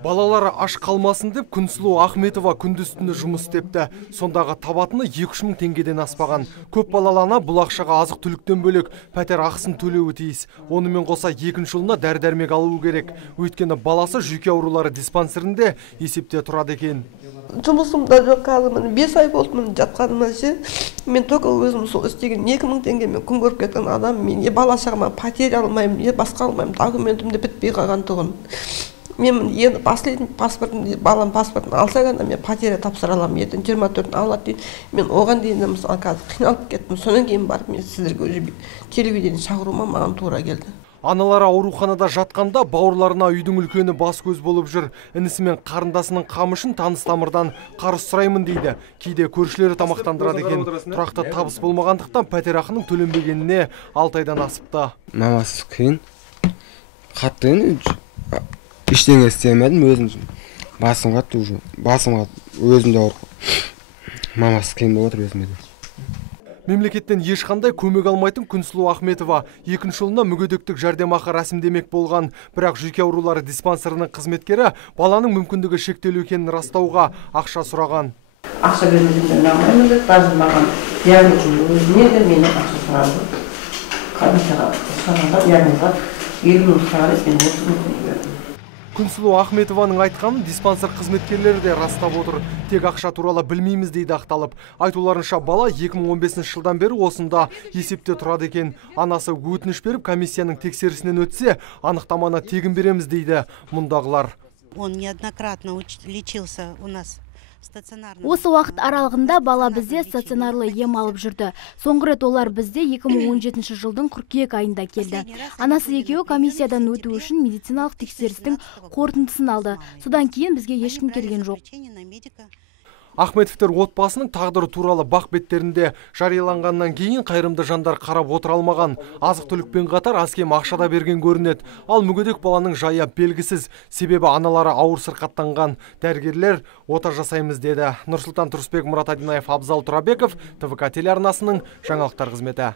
Балалары аш қалмасын деп Күнсұлу Ахметова күндіз-түні жұмыс істепті. Сондағы табатыны 2-3 мың теңгеден аспаған. Көп балалы ана бұл ақшаға азық-түліктен бөлек пәтер ақысын төлеуі тиіс. Онымен қоса екінші ұлына дәрі-дәрмек алуы керек. Өйткені баласы жүйке аурулары диспансерінде есепте тұрады екен. Жұмысымда жоқ, қазір 5 ай болды жатқаныма ше. Мен только өзім сол істеген 2 мың теңгемен күн көріп кеткен адам. Мен бала шағама пәтер алмаймын, басқа алмаймын, документімді бітпей қалған тұғын. Мен енді последний паспортын, балам паспортын алса ғана мен пәтер тапсыра аламын. Ертең 24-ін алады дейді. Мен оған дейін мысалы қазір қиналып кеттім. Содан кейін барып мен сіздерге уже телевидение шақыруыма маған тура келді. Аналары ауруханада жатқанда бауырларына үйдің үлкені бас көз болып жүр. Інісі мен қарындасының қамышын таныс тамырдан қарыз сұраймын дейді. Кейде көршілері тамақтандырады екен. Тұрақты табыс болмағандықтан пәтер ақының төленбегеніне 6 айдан асыпты. Мамасы қиын. Қатты ештеңе істемедім, өзім басым қатты уже. Басым өзімде ауыр. Мамасы қиын болып отыр өзіме. Мемлекеттен ешқандай көмек алмайтын Күнсұлу Ахметова екінші ұлына мүгедектік жәрдемақы рәсімдемек болған. Бірақ жүйке аурулары диспансерінің қызметкері баланың мүмкіндігі шектеулі екенін растауға ақша сұраған. Ақша бермесем алмаймын деп, даже маған диагнозын өзіне де мені ақша сұрады. Комиссияға сұрағанда диагнозға 50 мың сұрады, мен 30 мың бердім. Күнсұлу Ахметованың айтқанын диспансер қызметкерлері де растап отыр. Тек ақша туралы білмейміз дейді ақталып. Айтуларынша бала 2015 жылдан бері осында есепте тұрады екен. Анасы өтініш беріп комиссияның тексерісінен өтсе, анықтаманы тегін береміз дейді мұндағылар. Он неоднократно лечился у нас. Осы уақыт аралығында бала бізде стационарлы ем алып жүрді. Соңғы рет олар бізде 2017 жылдың қыркүйек айында келді. Анасы екеуі комиссиядан өту үшін медициналық тексерістің қорытындысын алды. Содан кейін бізге ешкім келген жоқ. Ахметовтер отбасының тағдыры туралы бақ беттерінде жарияланғаннан кейін қайырымды жандар қарап отыра алмаған. Азық-түлікпен қатар аз-кем ақша да берген көрінеді. Ал мүгедек баланың жайы белгісіз. Себебі аналары ауыр сырқаттанған. Дәрігерлер ота жасаймыз деді. Нұрсұлтан Тұрысбек, Мұрат Адинаев, Абзал Тұрабеков, ТВК телеарнасының жаңалықтар қызметі.